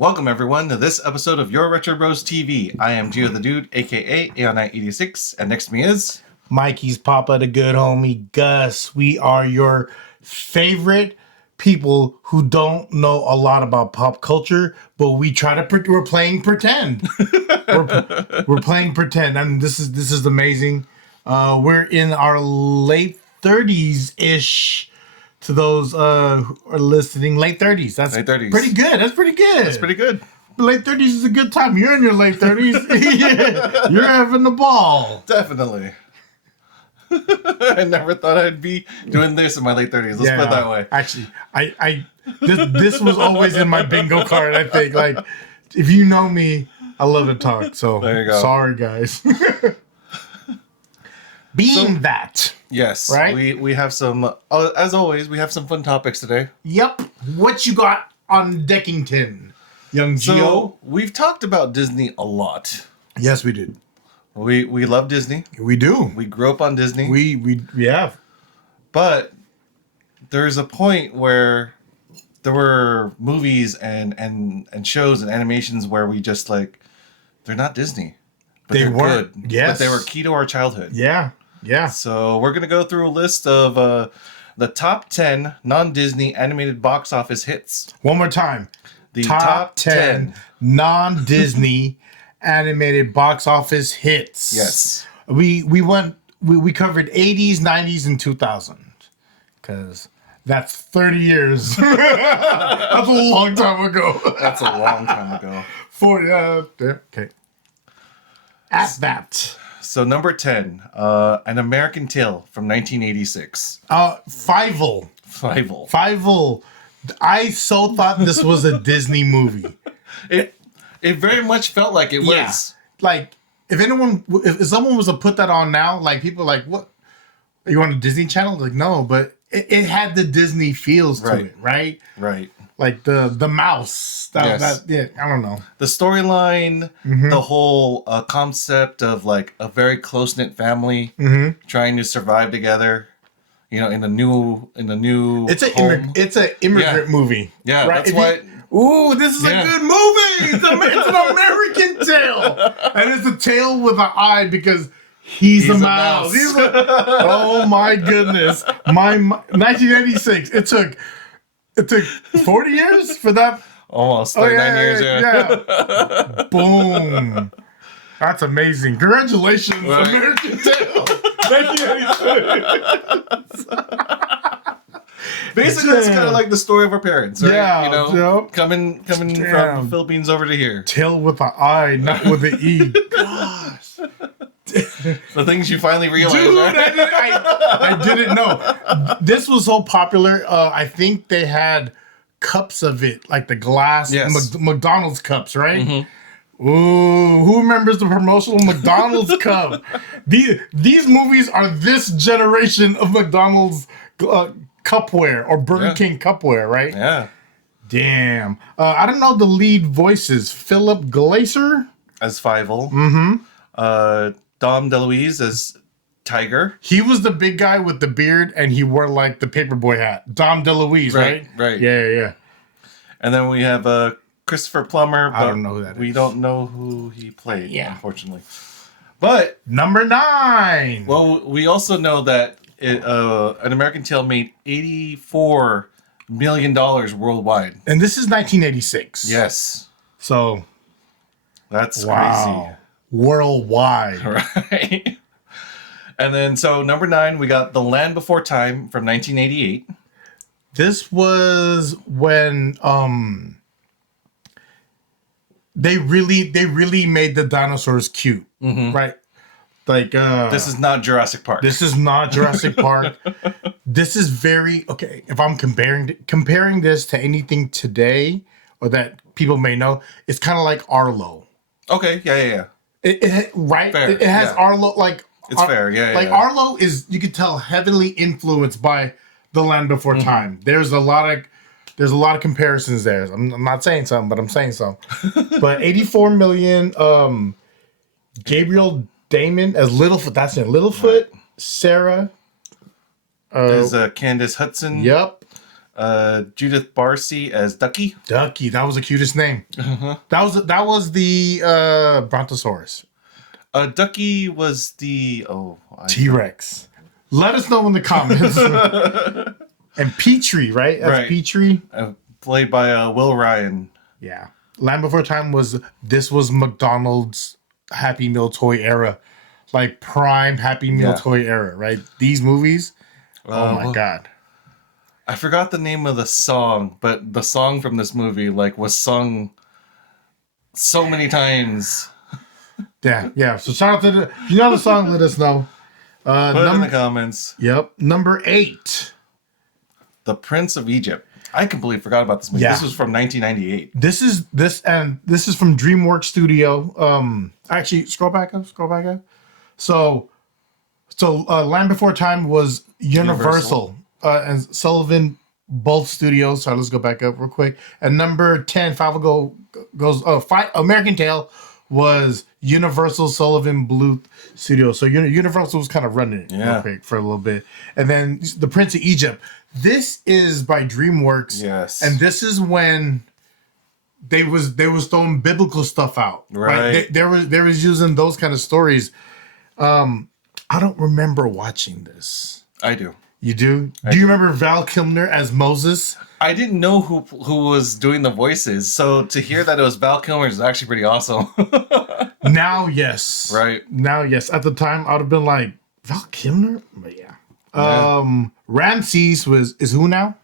Welcome everyone to this episode of YourRetroBros TV. I am Gio the Dude, aka Aeon86, and next to me is Mikey's Papa, the good homie Gus. We are your favorite people who don't know a lot about pop culture, but we try to we're playing pretend. we're playing pretend, and this is amazing. We're in our late 30s ish. To those who are listening, late 30s. That's late 30s. Pretty good. That's pretty good. That's pretty good. Late 30s is a good time. You're in your late 30s. Yeah, you're having the ball. Definitely. I never thought I'd be doing this in my late 30s. Let's put it that way. Actually, this was always in my bingo card, I think. Like, if you know me, I love to talk. So, there you go. Sorry, guys. That. Yes. Right? We have some, as always, we have some fun topics today. Yep. What you got on Deckington, young Gio? So, we've talked about Disney a lot. Yes, we did. We love Disney. We do. We grew up on Disney. We have. But there's a point where there were movies and shows and animations where we just like, they're not Disney. But They they're weren't. good. Yes. But they were key to our childhood. Yeah. Yeah. So we're going to go through a list of the top 10 non-Disney animated box office hits. One more time. The top 10 non-Disney animated box office hits. Yes. We covered 80s, 90s, and 2000s. Because that's 30 years. That's a long time ago. That's a long time ago. Okay. At that. So number 10, An American Tale from 1986. Fievel. Fievel. I so thought this was a Disney movie. It very much felt like it was. Like, if someone was to put that on now, like, people are like, what? Are you on a Disney Channel? Like, no, but it had the Disney feels to it, right? Right. Like the mouse. Yes. I don't know. The storyline, the whole concept of like a very close-knit family trying to survive together, you know, in the new It's home. an immigrant movie. Yeah, right? that's why. Ooh, this is a good movie. It's an American tale, and it's a tale with an eye because he's a mouse. He's oh my goodness, my 1986. It took 40 years for that. Almost 39 years. Yeah. Boom. That's amazing. Congratulations, Right. American Tale. 1986. Basically, that's kind of like the story of our parents, right? Yeah, you know, yep. coming from the Philippines over to here. Tail with an I, not with an E. Gosh. The things you finally realize. Dude, right? I didn't know. This was so popular. I think they had cups of it, like the glass McDonald's cups, right? Mm-hmm. Ooh, who remembers the promotional McDonald's cup? These movies are this generation of McDonald's cupware or Burger King cupware, right? Yeah. Damn. I don't know the lead voices. Philip Glaser As Fievel. Dom DeLuise as Tiger. He was the big guy with the beard, and he wore like the paperboy hat. Dom DeLuise, right? Right. Yeah. And then we have Christopher Plummer. But I don't know who that is. We don't know who he played, unfortunately. But number 9. Well, we also know that An American Tale made $84 million worldwide. And this is 1986. Yes. So that's crazy. Worldwide. Right. And then, so number 9, we got The Land Before Time from 1988. This was when they really made the dinosaurs cute, right? Like this is not Jurassic Park. This is not Jurassic Park. This is very okay. If I'm comparing this to anything today or that people may know, it's kind of like Arlo. Okay, yeah. Right? Fair, it has Arlo like. It's fair, yeah. Like Arlo is, you can tell, heavily influenced by The Land Before Time. There's a lot of comparisons there. I'm not saying something, but I'm saying so. But 84 million. Gabriel Damon as Littlefoot. That's it. Littlefoot. Right. Sarah. There's Candace Hudson. Yep. Judith Barcy as Ducky. Ducky, that was the cutest name. That was the Brontosaurus. Ducky was the T-Rex. Let us know in the comments. And Petrie, right? That's Right. Petrie. Played by Will Ryan. Yeah. Land Before Time was McDonald's Happy Meal toy era. Like prime Happy Meal toy era, right? These movies. Oh my God. I forgot the name of the song, but the song from this movie was sung so many times. Yeah. So shout out to if you know the song, let us know. Put it in the comments. Yep. Number 8. The Prince of Egypt. I completely forgot about this movie. Yeah. This was from 1998. This is from DreamWorks Studio. Actually, scroll back up. So Land Before Time was Universal. And Sullivan both studios. So let's go back up real quick. And number 10, American Tail was Universal Sullivan Bluth Studios. So Universal was kind of running it real quick for a little bit. And then The Prince of Egypt. This is by DreamWorks. Yes. And this is when they was throwing biblical stuff out. Right. They was using those kind of stories. I don't remember watching this. I do. You do? Do you remember Val Kilmer as Moses? I didn't know who was doing the voices, so to hear that it was Val Kilmer is actually pretty awesome. Now, yes. Right. Now, yes. At the time, I would have been like, Val Kilmer? But yeah. Ramses is who now?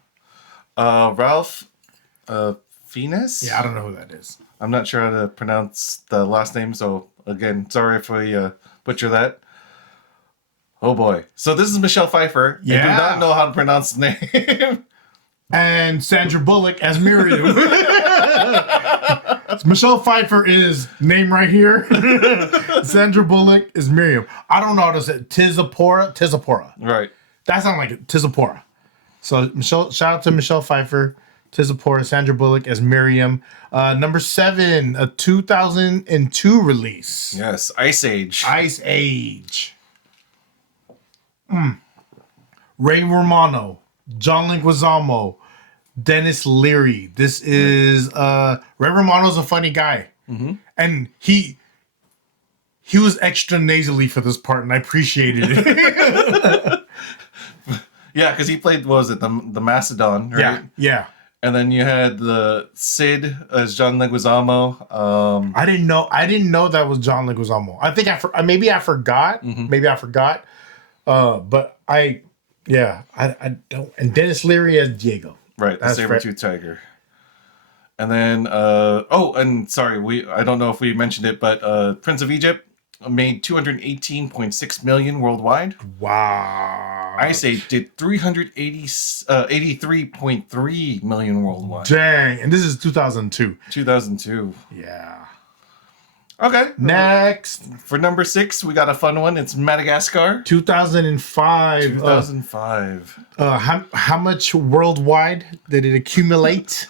Ralph Fiennes? Yeah, I don't know who that is. I'm not sure how to pronounce the last name, so again, sorry if I butcher that. Oh boy. So this is Michelle Pfeiffer. Yeah. I do not know how to pronounce the name. And Sandra Bullock as Miriam. Michelle Pfeiffer is name right here. Sandra Bullock is Miriam. I don't know how to say it. Tizapora. Right. That sounds like it. Tizapora. So shout out to Michelle Pfeiffer, Tizapora, Sandra Bullock as Miriam. Number 7, a 2002 release. Yes, Ice Age. Ray Romano, John Leguizamo, Dennis Leary. This is Ray Romano's a funny guy, and he was extra nasally for this part, and I appreciated it. Yeah, because he played, what was it, the Macedon, right? Yeah. And then you had the Sid as John Leguizamo. I didn't know that was John Leguizamo. I think maybe I forgot. Maybe I forgot. But I don't. And Dennis Leary as Diego. Right, the saber-tooth tiger. And then, and sorry, I don't know if we mentioned it, but Prince of Egypt made $218.6 million worldwide. Wow. Ice Age did $83.3 million worldwide. Dang, and this is 2002. 2002. Yeah. Okay. Next. For number 6, we got a fun one. It's Madagascar. 2005. 2005. How much worldwide did it accumulate?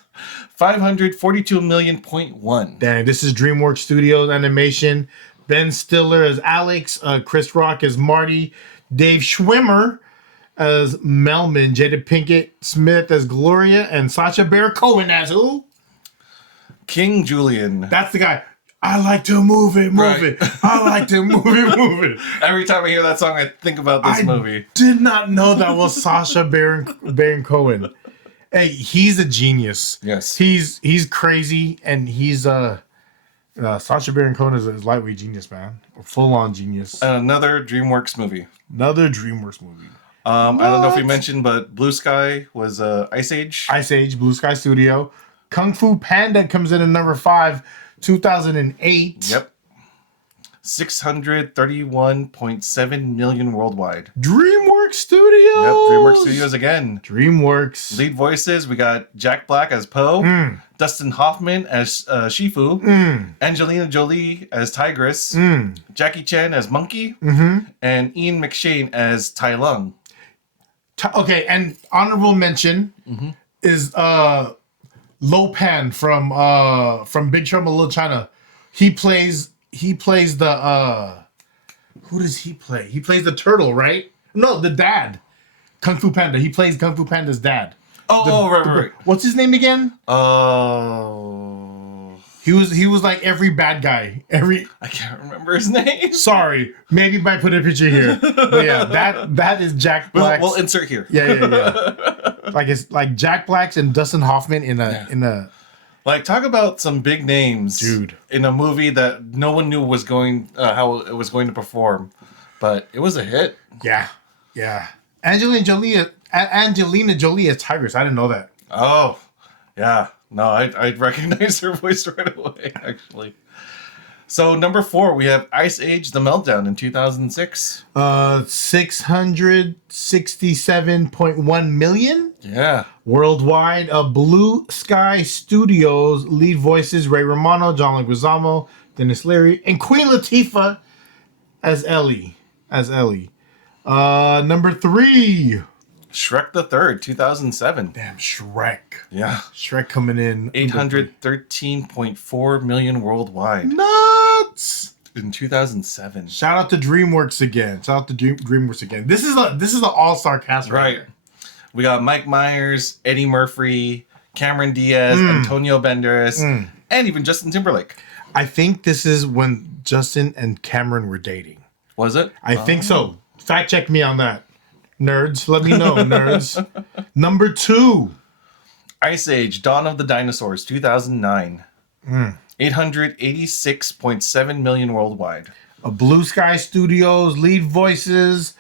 542 million point one. Dang, this is DreamWorks Studios Animation. Ben Stiller as Alex, Chris Rock as Marty, Dave Schwimmer as Melman, Jada Pinkett Smith as Gloria, and Sacha Baron Cohen as who? King Julian. That's the guy. I like to move it. I like to move it. Every time I hear that song, I think about this movie. Did not know that was Sacha Baron Cohen. Hey, he's a genius. Yes. He's crazy, and he's Sacha Baron Cohen is a lightweight genius, man. A full-on genius. Another DreamWorks movie. I don't know if we mentioned, but Blue Sky was Ice Age. Ice Age, Blue Sky Studio. Kung Fu Panda comes in at number 5, 2008. Yep. 631.7 million worldwide. DreamWorks Studios. Yep, DreamWorks Studios again. DreamWorks. Lead voices, we got Jack Black as Poe, Dustin Hoffman as Shifu, Angelina Jolie as Tigress, Jackie Chan as Monkey, and Ian McShane as Tai Lung. Okay, and honorable mention is Lo Pan from Big Trouble in Little China. He plays the who does he play? He plays the turtle, right? No, the dad. Kung Fu Panda. He plays Kung Fu Panda's dad. Right. What's his name again? Oh, He was like every bad guy. I can't remember his name. Sorry, maybe I put a picture here. But yeah, that is Jack Black's. We'll insert here. Yeah. Like it's like Jack Black's and Dustin Hoffman in a. Like, talk about some big names, dude, in a movie that no one knew was going how it was going to perform, but it was a hit. Yeah. Angelina Jolie as Tigress. I didn't know that. Oh, yeah. No, I recognize her voice right away, actually. So, number 4, we have Ice Age: The Meltdown in 2006. 667.1 million? Yeah. Worldwide. Blue Sky Studios. Lead voices: Ray Romano, John Leguizamo, Dennis Leary, and Queen Latifah as Ellie. Number 3. Shrek the Third, 2007. Damn, Shrek. Yeah. Shrek coming in. 813.4 million worldwide. Nuts! In 2007. Shout out to DreamWorks again. DreamWorks again. This is an all-star cast right here. We got Mike Myers, Eddie Murphy, Cameron Diaz, Antonio Banderas, and even Justin Timberlake. I think this is when Justin and Cameron were dating. Was it? I think so. Fact check me on that. Nerds, let me know, nerds. Number 2. Ice Age: Dawn of the Dinosaurs, 2009. 886.7 million worldwide. Blue Sky Studios, lead voices,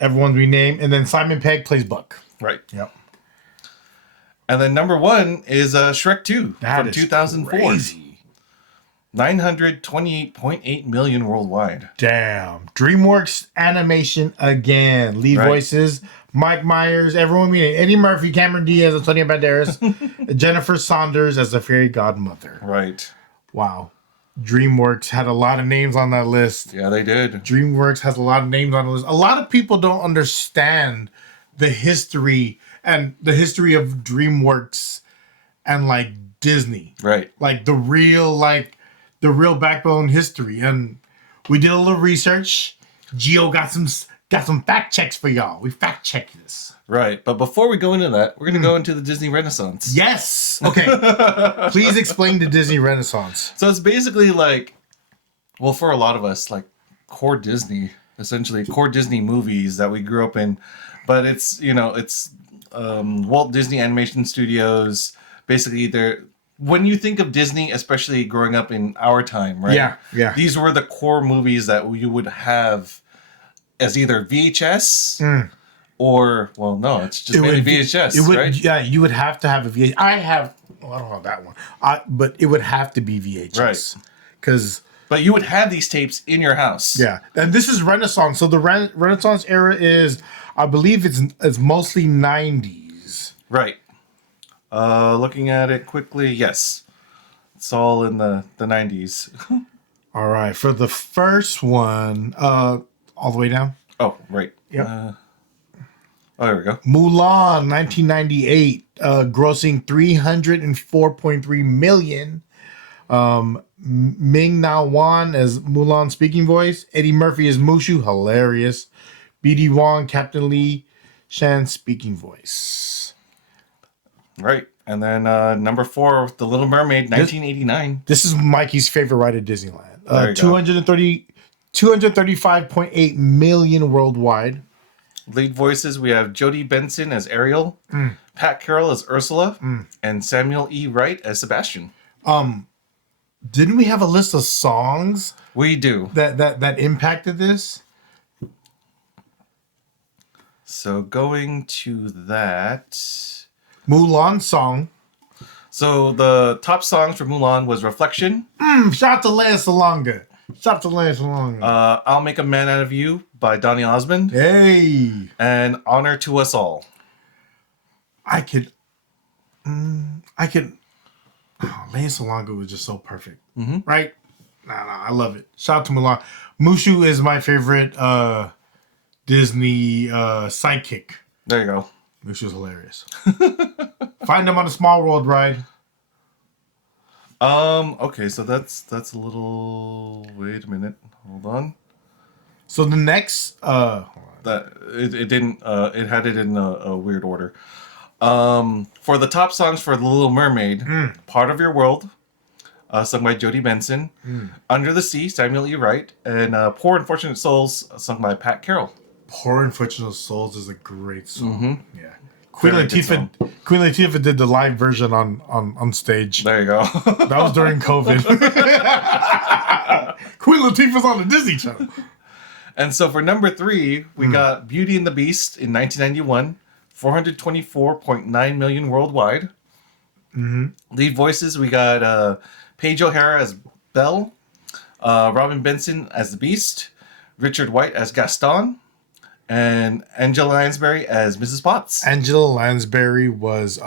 everyone's renamed, and then Simon Pegg plays Buck. Right. Yep. And then number 1 is Shrek 2 from 2004. Crazy. 928.8 million worldwide. Damn. DreamWorks Animation again. Lead voices: Mike Myers, everyone meaning Eddie Murphy, Cameron Diaz, Antonio Banderas, Jennifer Saunders as the fairy godmother. Right. Wow. DreamWorks had a lot of names on that list. Yeah, they did. DreamWorks has a lot of names on the list. A lot of people don't understand the history of DreamWorks and like Disney. Right. Like the real backbone history. And we did a little research. Gio got some fact checks for y'all. We fact checked this. Right. But before we go into that, we're going to go into the Disney Renaissance. Yes. Okay. Please explain the Disney Renaissance. So it's basically like, well, for a lot of us, like core Disney movies that we grew up in. But it's Walt Disney Animation Studios. Basically, when you think of Disney, especially growing up in our time, right? Yeah. These were the core movies that you would have as either VHS or, well, no, it's just mainly VHS, right? Yeah, you would have to have a VHS. I don't know that one. But it would have to be VHS. Right. But you would have these tapes in your house. Yeah. And this is Renaissance. So the Renaissance era is, I believe it's mostly 90s. Right. Looking at it quickly, yes. It's all in the 90s. All right. For the first one, all the way down. Oh, right. Yep. There we go. Mulan, 1998, grossing 304.3 million. Ming Na Wan as Mulan speaking voice. Eddie Murphy as Mushu, hilarious. BD Wong, Captain Lee Shan speaking voice. Right. And then number 4, The Little Mermaid, 1989. This is Mikey's favorite ride at Disneyland. 235.8 million worldwide. Lead voices, we have Jodie Benson as Ariel, Pat Carroll as Ursula, and Samuel E. Wright as Sebastian. Didn't we have a list of songs? We do. That impacted this? So going to that... Mulan song. So the top songs for Mulan was Reflection. Shout to Lea Salonga. I'll Make a Man Out of You by Donny Osmond. Hey. And Honor to Us All. I could. Lea Salonga was just so perfect. Mm-hmm. Right? I love it. Shout out to Mulan. Mushu is my favorite Disney sidekick. There you go. Which was hilarious. Find them on a Small World ride. Okay, so that's a little. Wait a minute. Hold on. So the next that it didn't it had it in a weird order. For the top songs for The Little Mermaid, Part of Your World, sung by Jodie Benson, Under the Sea, Samuel E. Wright, and Poor Unfortunate Souls, sung by Pat Carroll. Poor Unfortunate Souls is a great song. Yeah. Very good song. Queen Latifah did the live version on stage. There you go. That was during COVID. Queen Latifah's on the Disney Channel. And so for number 3, we got Beauty and the Beast in 1991, 424.9 million worldwide. Lead voices, we got Paige O'Hara as Belle, Robin Benson as the Beast, Richard White as Gaston, and Angela Lansbury as Mrs. Potts. Angela Lansbury was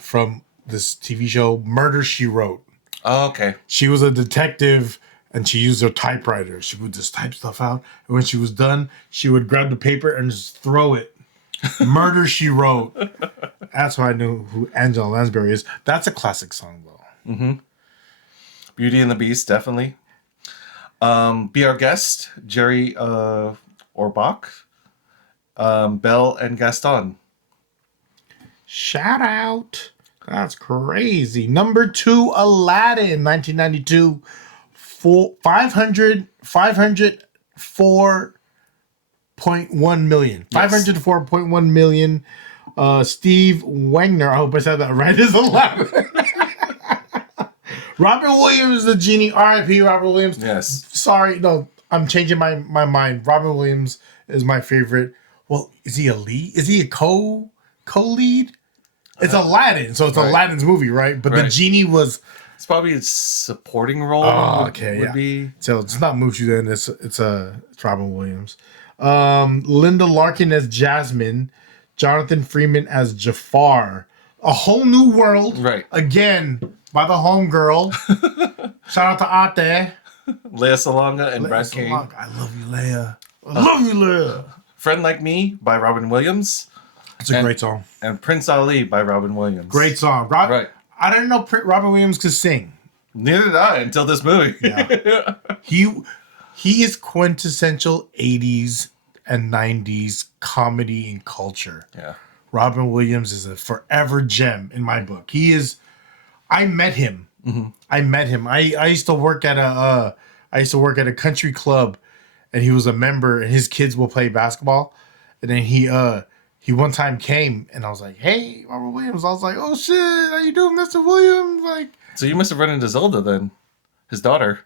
from this TV show Murder, She Wrote. Oh, okay. She was a detective and she used her typewriter. She would just type stuff out. And when she was done, she would grab the paper and just throw it. Murder, She Wrote. That's why I knew who Angela Lansbury is. That's a classic song, though. Beauty and the Beast, definitely. Be Our Guest, Jerry Orbach, Belle and Gaston. Shout out. That's crazy. Number 2, Aladdin, 1992. 504.1 million. Yes. 504.1 million. Steve Wagner, I hope I said that right, is Aladdin. Robin Williams, the genie. R.I.P. Robin Williams. Yes. Sorry, no, I'm changing my mind. Robin Williams is my favorite. Well, is he a lead? Is he a co-lead? It's Aladdin, so it's Aladdin's movie, right? But the genie was... It's probably a supporting role. Would be. So it's not Mushu then. It's Robin Williams. Linda Larkin as Jasmine. Jonathan Freeman as Jafar. A Whole New World. Right. Again, by the homegirl. Shout out to Ate. Leia Salonga and Brad King. I love you, Leia. I love you, Leia. Friend Like Me by Robin Williams. It's a great song. And Prince Ali by Robin Williams. Great song. Right. I didn't know Robin Williams could sing. Neither did I until this movie. Yeah. He is quintessential 80s and 90s comedy and culture. Yeah. Robin Williams is a forever gem in my book. He is. I met him. I met him. I used to work at a country club, and he was a member. And his kids will play basketball, and then he one time came, and I was like, "Hey, Robin Williams." I was like, "Oh shit, how you doing, Mr. Williams?" Like, so you must have run into Zelda then, his daughter.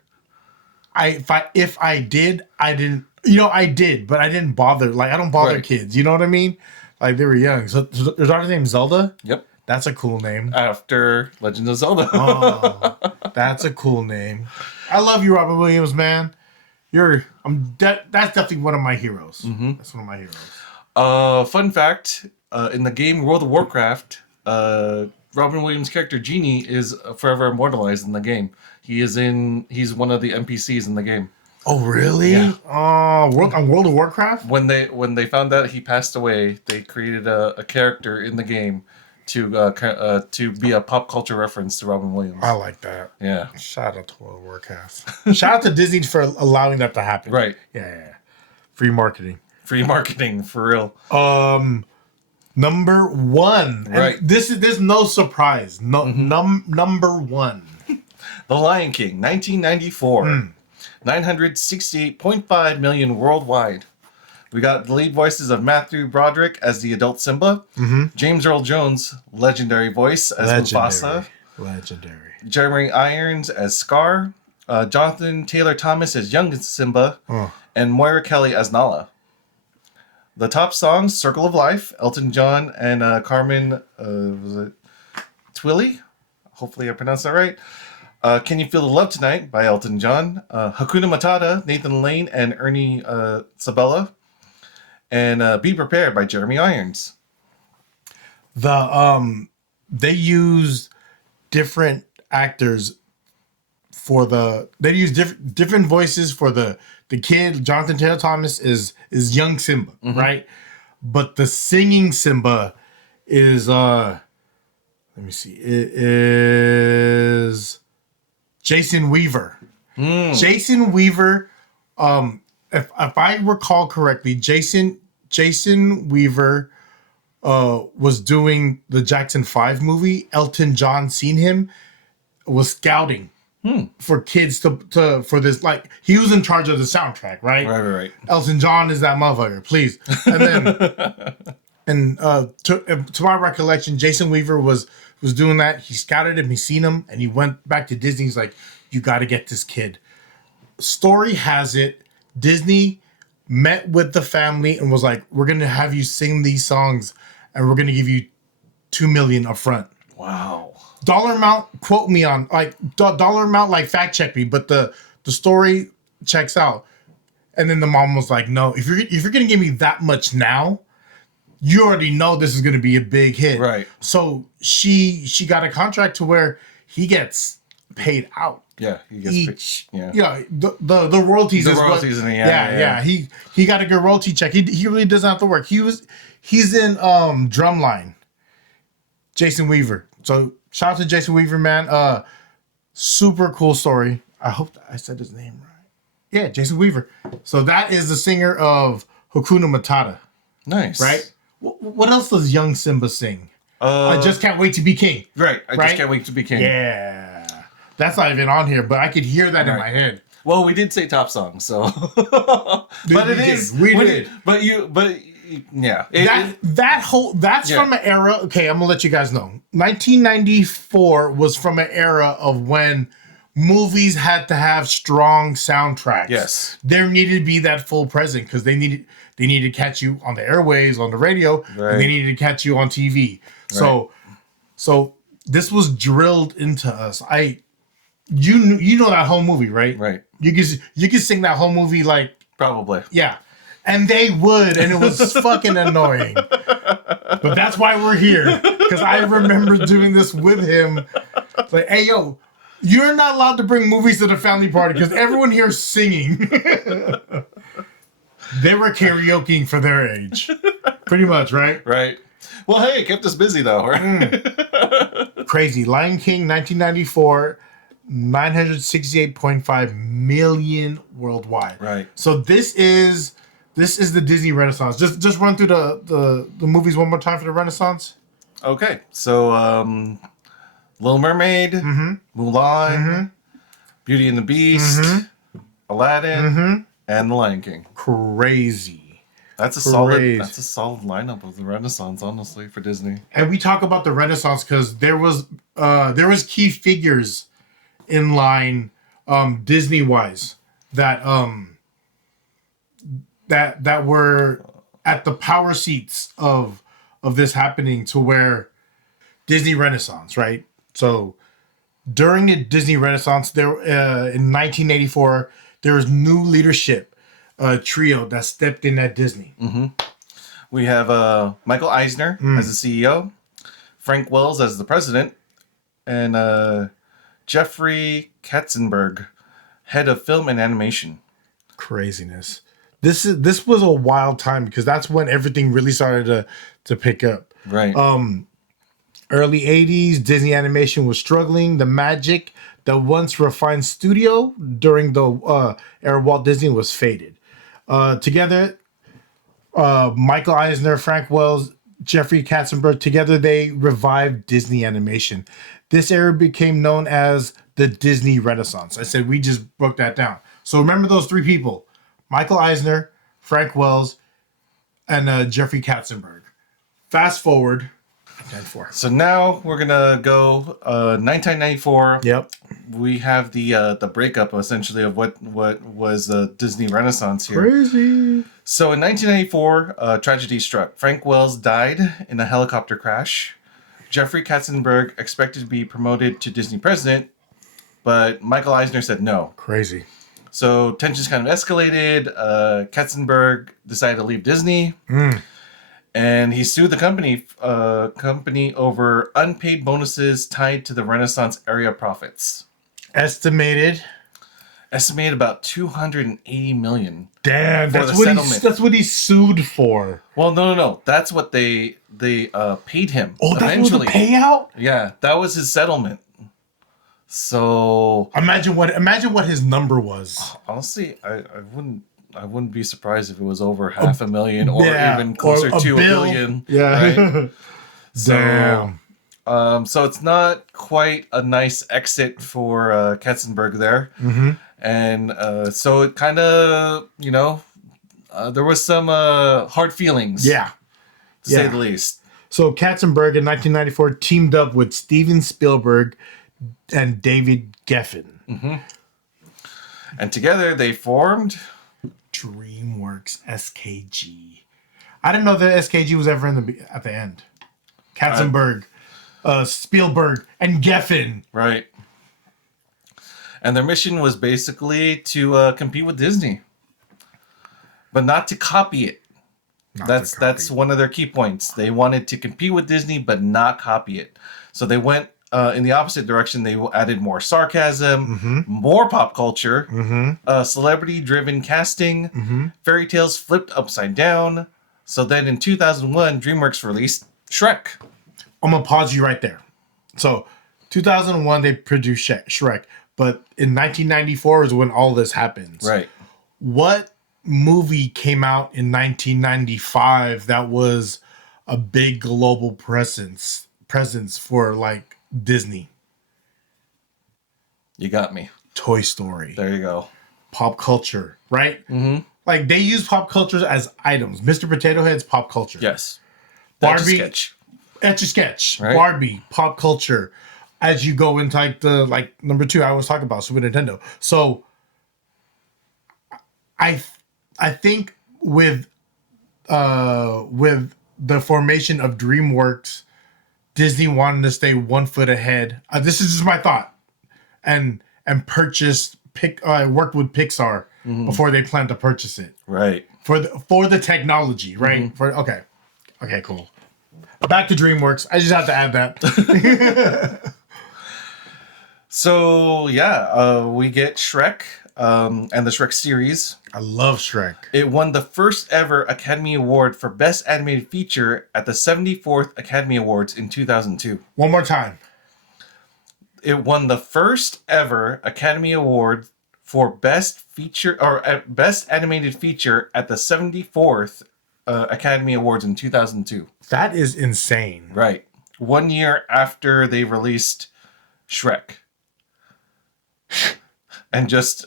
If I did, I didn't. You know, I did, but I didn't bother. Like, I don't bother kids. You know what I mean? Like, they were young. So their daughter's name Zelda. Yep. That's a cool name. After Legend of Zelda. Oh, that's a cool name. I love you, Robin Williams, man. That's definitely one of my heroes. That's one of my heroes. Fun fact: in the game World of Warcraft, Robin Williams' character Genie is forever immortalized in the game. He's one of the NPCs in the game. Oh, really? Yeah. On World of Warcraft? When they found out he passed away, they created a character in the game to be a pop culture reference to Robin Williams. I like that. Yeah. Shout out to World of Warcraft. Shout out to Disney for allowing that to happen. Right. Yeah. Free marketing. Free marketing for real. Number 1. Right. And there's no surprise. Number 1. The Lion King, 1994. 968.5 million worldwide. We got the lead voices of Matthew Broderick as the adult Simba, James Earl Jones, legendary voice as Mufasa, Legendary. Jeremy Irons as Scar, Jonathan Taylor Thomas as young Simba, and Moira Kelly as Nala. The top songs: "Circle of Life," Elton John and Carmen was it Twilly? Hopefully I pronounced that right. "Can You Feel the Love Tonight" by Elton John, "Hakuna Matata," Nathan Lane and Ernie Sabella, and "Be Prepared" by Jeremy Irons. They used different actors they use different voices for the kid. Jonathan Taylor Thomas is young Simba, right? But the singing Simba is let me see, it is Jason Weaver. Jason Weaver, if I recall correctly, Jason Weaver was doing the Jackson 5 movie, Elton John seen him, was scouting for kids to for this. Like, he was in charge of the soundtrack, right? Right. Elton John is that motherfucker, please. And then to my recollection, Jason Weaver was doing that. He scouted him, he seen him, and he went back to Disney. He's like, you got to get this kid. Story has it, Disney met with the family and was like, we're gonna have you sing these songs and we're gonna give you $2 million up front. Wow. Dollar amount, quote me on, like, dollar amount, like, fact check me, but the story checks out. And then the mom was like, no, if you're gonna give me that much now, you already know this is gonna be a big hit. Right. So she got a contract to where he gets paid out. Yeah, he gets the royalties. The royalties, yeah. He got a good royalty check. He really doesn't have to work. He's in Drumline. Jason Weaver. So shout out to Jason Weaver, man. Super cool story. I hope I said his name right. Yeah, Jason Weaver. So that is the singer of Hakuna Matata. Nice. Right. What else does young Simba sing? I just can't wait to be king. Right. I just can't wait to be king. Yeah. That's not even on here, but I could hear that in my head. Well, we did say top song, so. We did. But yeah. That's from an era. Okay, I'm gonna let you guys know. 1994 was from an era of when movies had to have strong soundtracks. Yes. There needed to be that full present because they needed to catch you on the airwaves, on the radio, and they needed to catch you on TV. Right. So this was drilled into us. You know that whole movie, right? Right. You could sing that whole movie like probably. Yeah. And they would, and it was fucking annoying. But that's why we're here. Because I remember doing this with him. Like, hey yo, you're not allowed to bring movies to the family party because everyone here is singing. They were karaokeing for their age. Pretty much, right? Right. Well, hey, it kept us busy though, right? Crazy. Lion King, 1994. 968.5 million worldwide. Right. So this is the Disney Renaissance. Just run through the movies one more time for the Renaissance. Okay. So Little Mermaid, Mulan, Beauty and the Beast, Aladdin, and The Lion King. Crazy. That's a solid lineup of the Renaissance, honestly, for Disney. And we talk about the Renaissance because there was key figures in line Disney wise that were at the power seats of this happening to where Disney Renaissance, right? So during the Disney Renaissance, there in 1984 there was new leadership trio that stepped in at Disney. We have Michael Eisner as the CEO, Frank Wells as the president, and Jeffrey Katzenberg, head of film and animation. Craziness. This was a wild time because that's when everything really started to pick up. Right. Early 80s, Disney Animation was struggling. The magic that once refined studio during the era of Walt Disney was faded. Together, Michael Eisner, Frank Wells, Jeffrey Katzenberg, together they revived Disney Animation. This era became known as the Disney Renaissance. I said we just broke that down. So remember those three people: Michael Eisner, Frank Wells, and Jeffrey Katzenberg. Fast forward. So now we're gonna go 1994. Yep. We have the breakup essentially of what was the Disney Renaissance here. Crazy. So in 1994, tragedy struck. Frank Wells died in a helicopter crash. Jeffrey Katzenberg expected to be promoted to Disney president, but Michael Eisner said no. Crazy. So tensions kind of escalated. Katzenberg decided to leave Disney, and he sued the company over unpaid bonuses tied to the Renaissance area profits. Estimated about $280 million. Damn, that's what he sued for. Well, no. That's what they paid him. Oh, that was the payout? Yeah, that was his settlement. So imagine what his number was. Honestly, I wouldn't I wouldn't be surprised if it was over 500,000 or yeah, even closer or to bill. $1 billion. Yeah. Right? Damn. So it's not quite a nice exit for Katzenberg there. Mm-hmm. And so it kind of, there was some hard feelings. Yeah. To say the least. So Katzenberg in 1994 teamed up with Steven Spielberg and David Geffen. Mm-hmm. And together they formed DreamWorks SKG. I didn't know that SKG was ever at the end. Katzenberg, Spielberg, and Geffen. Right. And their mission was basically to compete with Disney, but not to copy it. That's one of their key points. They wanted to compete with Disney, but not copy it. So they went in the opposite direction. They added more sarcasm, more pop culture, celebrity-driven casting, fairy tales flipped upside down. So then in 2001, DreamWorks released Shrek. I'm going to pause you right there. So 2001, they produced Shrek. But in 1994 is when all this happens. Right. What movie came out in 1995 that was a big global presence for like Disney? You got me. Toy Story. There you go. Pop culture, right? Mm-hmm. Like they use pop culture as items. Mr. Potato Head's pop culture. Yes. Barbie. Etch a sketch. Right? Barbie, pop culture. As you go into like number 2, I was talking about Super Nintendo. So I think with the formation of DreamWorks, Disney wanted to stay 1 foot ahead. This is just my thought, and purchased worked with Pixar before they planned to purchase it. Right. For the technology, right? Okay, cool. Back to DreamWorks. I just have to add that. So yeah, we get Shrek and the Shrek series. I love Shrek. It won the first ever Academy Award for Best Animated Feature at the 74th Academy Awards in 2002. One more time. It won the first ever Academy Award for Best Feature or Best Animated Feature at the 74th Academy Awards in 2002. That is insane. Right. 1 year after they released Shrek. And just,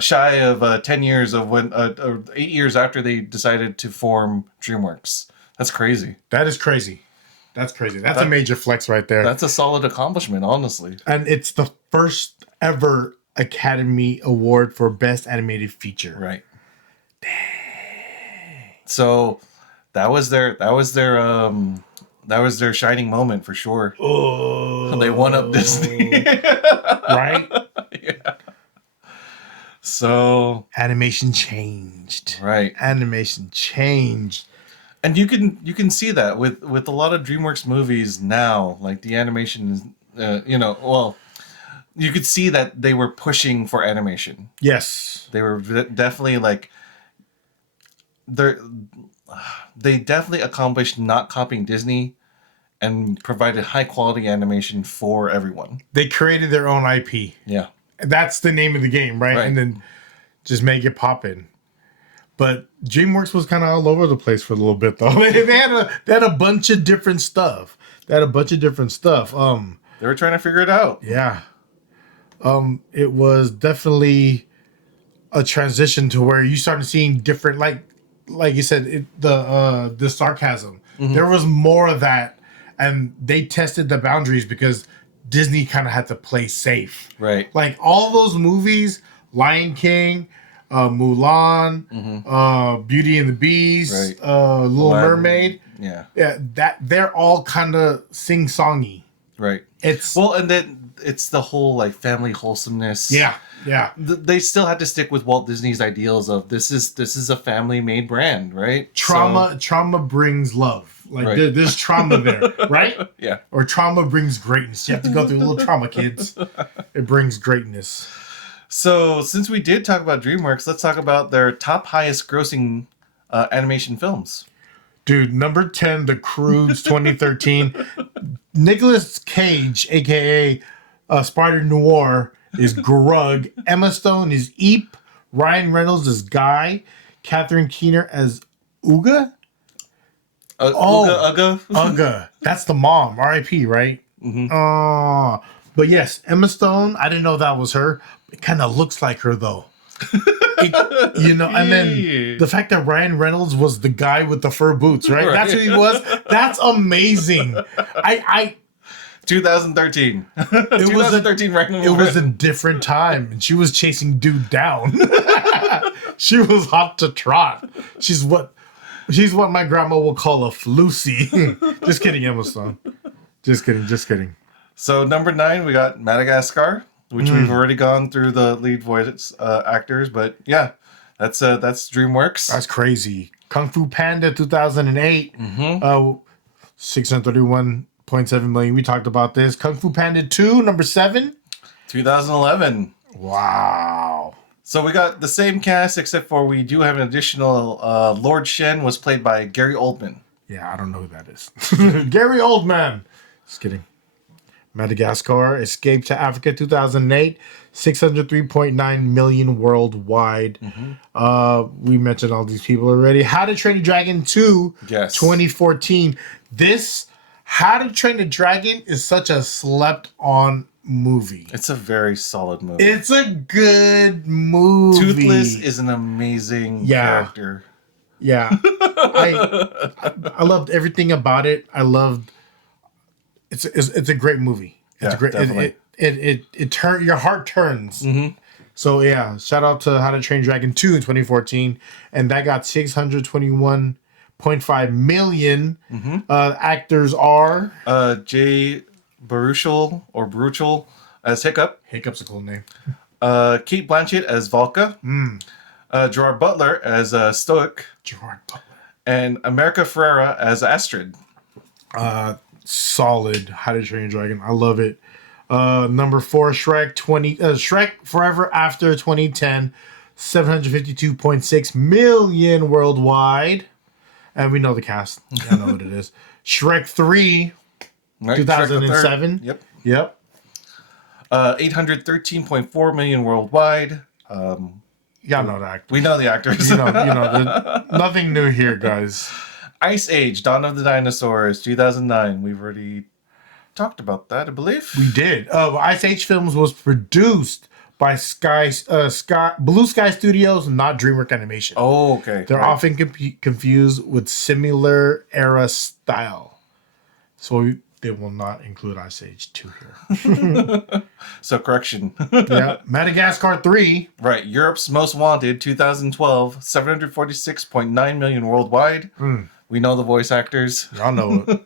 shy of 10 years of when, 8 years after they decided to form DreamWorks. That's crazy. That is crazy. That's crazy. That's a major flex right there. That's a solid accomplishment, honestly. And it's the first ever Academy Award for Best Animated Feature. Right. Dang. So that was their shining moment for sure. Oh, they won up Disney. Right? Yeah. So animation changed. Right. Animation changed. And you can see that with a lot of DreamWorks movies now, like the animation is, you could see that they were pushing for animation. Yes. They were definitely like, they definitely accomplished not copying Disney and provided high quality animation for everyone. They created their own IP. Yeah. That's the name of the game, right? And then just make it poppin'. But DreamWorks was kind of all over the place for a little bit, though. They had a bunch of different stuff. They were trying to figure it out. Yeah. It was definitely a transition to where you started seeing different, like you said, the sarcasm. Mm-hmm. There was more of that, and they tested the boundaries because Disney kind of had to play safe. Right. Like all those movies, Lion King, Mulan, Beauty and the Beast, Little Mermaid. Yeah. That they're all kind of sing-songy. Right. And then it's the whole like family wholesomeness. Yeah. They still had to stick with Walt Disney's ideals of this is a family-made brand, right? Trauma brings love. Like there's trauma there, right? Yeah. Or trauma brings greatness. You have to go through a little trauma, kids. It brings greatness. So since we did talk about DreamWorks, let's talk about their top highest grossing animation films. Dude, number 10, The Croods 2013. Nicolas Cage, a.k.a. Spider Noir, is Grug. Emma Stone is Eep. Ryan Reynolds as Guy, Catherine Keener as Uga. Uga Uga. Uga. That's the mom. R.I.P. Right? Mm-hmm. But yes, Emma Stone. I didn't know that was her. It kind of looks like her though. And then the fact that Ryan Reynolds was the guy with the fur boots, right? That's who he was. That's amazing. 2013. It 2013 it was a different time, and she was chasing dude down. She was hot to trot. She's what my grandma will call a floozy. Just kidding, Emma Stone. Just kidding. So number 9, we got Madagascar, which we've already gone through the lead voice actors, but yeah, that's DreamWorks. That's crazy. Kung Fu Panda 2008. 631.7 million. We talked about this. Kung Fu Panda 2, number 7. 2011. Wow. So we got the same cast, except for we do have an additional. Lord Shen was played by Gary Oldman. Yeah, I don't know who that is. Gary Oldman. Just kidding. Madagascar, Escape to Africa 2008, 603.9 million worldwide. We mentioned all these people already. How to Train Your Dragon 2, yes. 2014. This How to Train Your Dragon is such a slept on movie. It's a very solid movie. It's a good movie. Toothless is an amazing character. Yeah. I loved everything about it. I loved it's a great movie. It's a great definitely. It turn your heart turns. So yeah, shout out to How to Train Your Dragon 2 in 2014, and that got 621.5 million. Actors are Jay Baruchel as Hiccup. Hiccup's a cool name. Kate Blanchett as Valka. Gerard Butler as Stoic. Gerard Butler. And America Ferrera as Astrid. Solid How to Train Your Dragon. I love it. Number 4, Shrek Forever After 2010, 752.6 million worldwide. And we know the cast. I know what it is. Shrek 3, right, 2007. Shrek Yep. 813.4 million worldwide. Y'all know the actors. We know the actors. Nothing new here, guys. Ice Age, Dawn of the Dinosaurs, 2009. We've already talked about that, I believe. We did. Ice Age Films was produced by Blue Sky Studios, not DreamWorks Animation. Oh, okay. They're often confused with similar era style. So they will not include Ice Age 2 here. So correction. Yeah. Madagascar 3. Right. Europe's Most Wanted, 2012, 746.9 million worldwide. We know the voice actors. Y'all know it.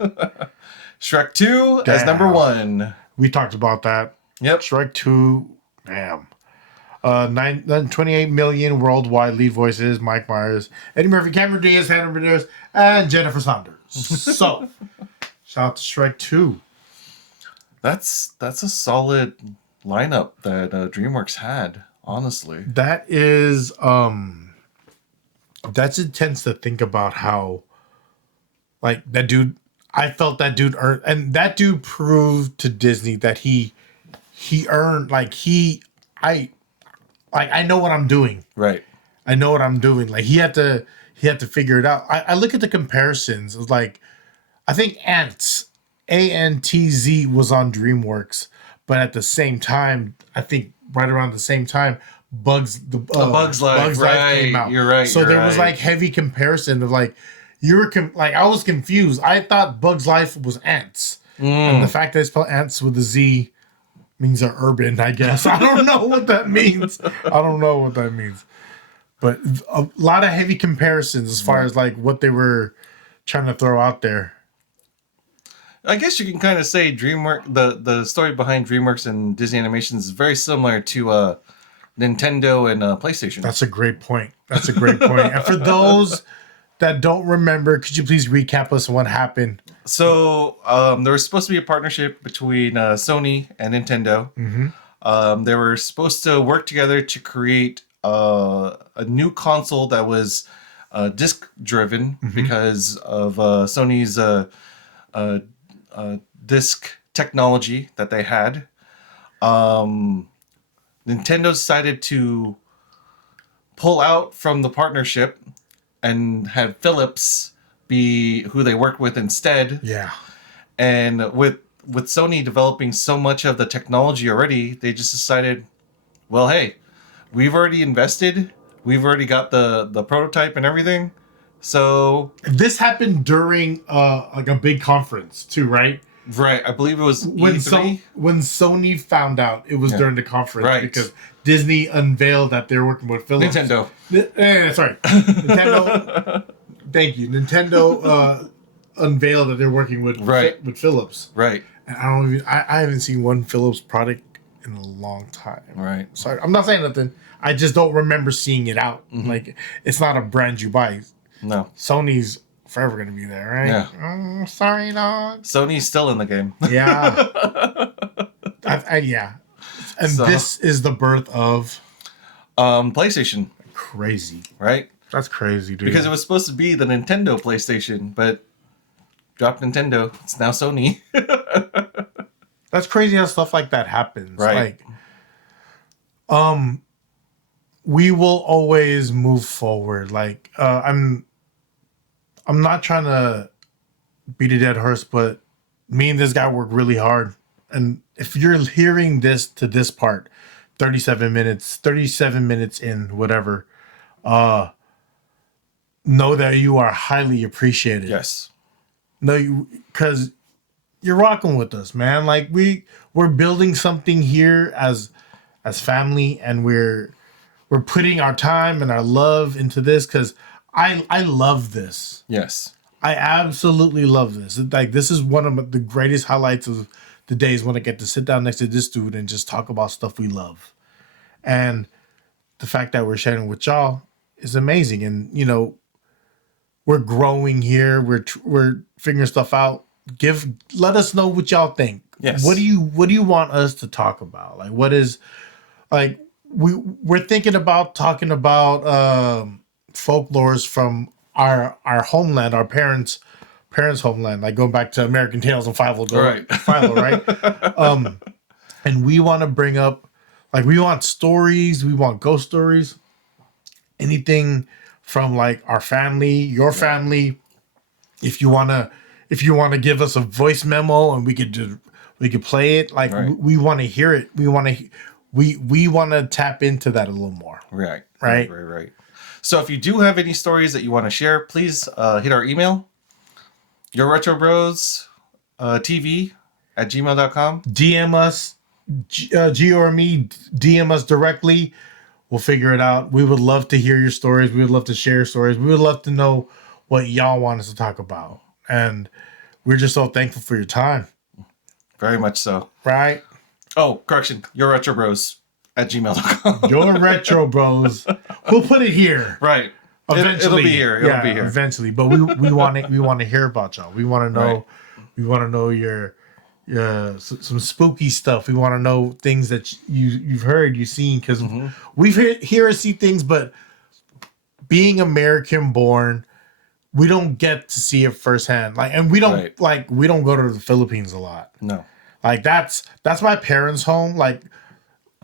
Shrek 2 as number 1. We talked about that. Yep. Shrek 2, damn. 28 million worldwide lead voices. Mike Myers, Eddie Murphy, Cameron Diaz, Hannah Bernier, and Jennifer Saunders. So, shout out to Shrek 2. That's a solid lineup that DreamWorks had, honestly. That is, that's intense to think about how, like, that dude, I felt that dude earned, and that dude proved to Disney that he earned, I know what I'm doing. Right. I know what I'm doing. Like, he had to figure it out. I look at the comparisons. It's like, I think Ants, ANTZ was on DreamWorks, but at the same time, I think right around the same time, Bugs Life came out. You're right. So there was like heavy comparison of like, I was confused. I thought Bugs Life was Ants. And the fact that it's spelled Ants with a Z means they're urban, I guess. I don't know what that means. But a lot of heavy comparisons as far as like what they were trying to throw out there. I guess you can kind of say DreamWorks, the story behind DreamWorks and Disney Animation is very similar to Nintendo and PlayStation. That's a great point. And for those that don't remember, could you please recap us on what happened? So there was supposed to be a partnership between Sony and Nintendo. They were supposed to work together to create a new console that was disc driven because of Sony's disc technology that they had. Nintendo decided to pull out from the partnership and have Philips be who they work with instead. Yeah. And with Sony developing so much of the technology already, they just decided, well, hey, we've already invested. We've already got the prototype and everything. So this happened during like a big conference too, right? Right. I believe it was when E3. When Sony found out, it was during the conference, right? Because Disney unveiled that they're working with Philips. Nintendo. Sorry, Nintendo. Thank you. Nintendo unveiled that they're working with Philips. Right. And I haven't seen one Philips product in a long time. Right. Sorry, I'm not saying nothing. I just don't remember seeing it out. Like, it's not a brand you buy. No. Sony's forever going to be there, right? Yeah. Sorry, dog. Sony's still in the game. Yeah. Yeah. And so, this is the birth of PlayStation. Crazy. Right? That's crazy, dude. Because it was supposed to be the Nintendo PlayStation, but dropped Nintendo. It's now Sony. That's crazy how stuff like that happens. Right. Like, we will always move forward. Like, I'm not trying to beat a dead horse, but me and this guy work really hard. And if you're hearing this to this part, 37 minutes in, whatever, know that you are highly appreciated. Yes. No, because you're rocking with us, man. Like, we're building something here as family, and we're putting our time and our love into this because I love this. Yes. I absolutely love this. Like, this is one of the greatest highlights of the days when I get to sit down next to this dude and just talk about stuff we love. And the fact that we're sharing with y'all is amazing. And, you know, we're growing here. We're figuring stuff out. Let us know what y'all think. Yes. What do you want us to talk about? Like, what is, like, we're thinking about talking about folklores from our homeland, our parents' homeland, like going back to American Tales and Philo, right? And we want to bring up, like, we want stories, we want ghost stories, anything from like our family, your family. If you wanna give us a voice memo and we could play it, like, we want to hear it. We want to tap into that a little more. Right. So if you do have any stories that you want to share, please hit our email, YourRetroBros TV @gmail.com. DM us, G or me, DM us directly. We'll figure it out. We would love to hear your stories. We would love to share stories. We would love to know what y'all want us to talk about. And we're just so thankful for your time. Very much so. Right? Oh, correction. YourRetroBros @gmail.com. YourRetroBros. We'll put it here. Right. Eventually. It'll be here. It'll be here. Eventually. But we want to hear about y'all. We want to know. Right. We want to know your some spooky stuff. We want to know things that you've heard, you've seen, because we've hear and see things, but being American born, we don't get to see it firsthand. Like, and we don't we don't go to the Philippines a lot. No. Like, that's my parents' home. Like,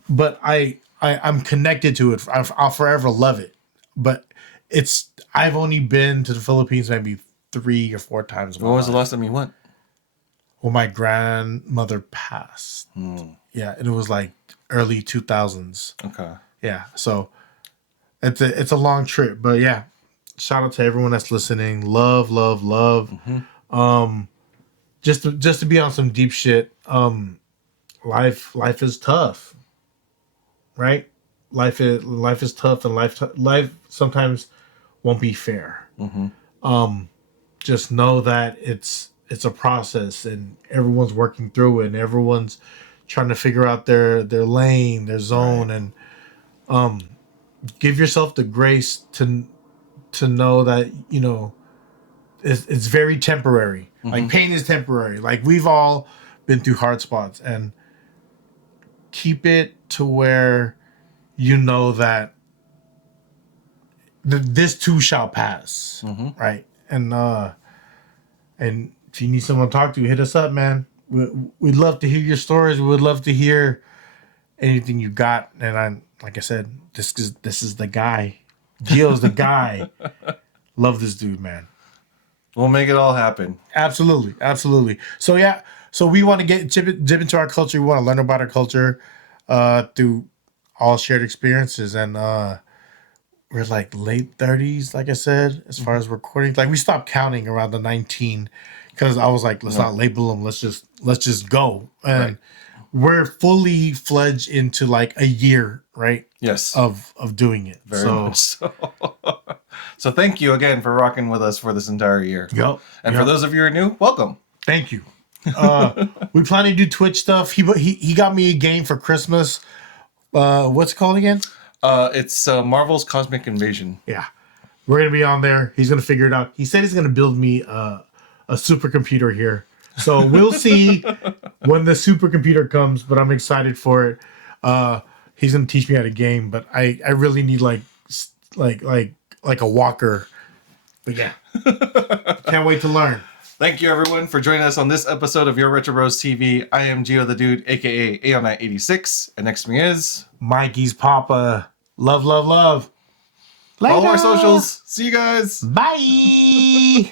but I'm connected to it. I'll forever love it. But I've only been to the Philippines maybe 3 or 4 times. When was the last time you went? Well, my grandmother passed. Yeah, and it was like early 2000s. Okay. Yeah, so it's a long trip, but yeah. Shout out to everyone that's listening. Love. Just to be on some deep shit. Life is tough, right? Life is tough, and life sometimes won't be fair. Just know that it's a process, and everyone's working through it, and everyone's trying to figure out their lane, their zone, and give yourself the grace to know that, you know, it's very temporary. Like, pain is temporary. Like, we've all been through hard spots, and keep it to where you know that this too shall pass, right? And if you need someone to talk to, hit us up, man. We'd love to hear your stories. We would love to hear anything you got. And like I said, this is the guy. Gio's the guy. Love this dude, man. We'll make it all happen. Absolutely, absolutely. So yeah, so we want to dip into our culture. We want to learn about our culture through all shared experiences, and we're like late 30s, like I said, as far as recording. Like we stopped counting around the 19 because I was like, let's not label them. Let's just go. And we're fully fledged into like a year, right? Yes. Of doing it. Very much so. So thank you again for rocking with us for this entire year. Yep. And for those of you who are new, welcome. Thank you. We plan to do Twitch stuff. He got me a game for Christmas. What's it called again? It's Marvel's Cosmic Invasion. Yeah. We're going to be on there. He's going to figure it out. He said he's going to build me a supercomputer here. So we'll see when the supercomputer comes, but I'm excited for it. He's going to teach me how to game, but I really need like a walker. But yeah. Can't wait to learn. Thank you, everyone, for joining us on this episode of Your Retro Bros TV. I am Gio the Dude, a.k.a. Aeon86, and next to me is... Mikey's Papa. Love, love, love. Follow our socials. See you guys. Bye.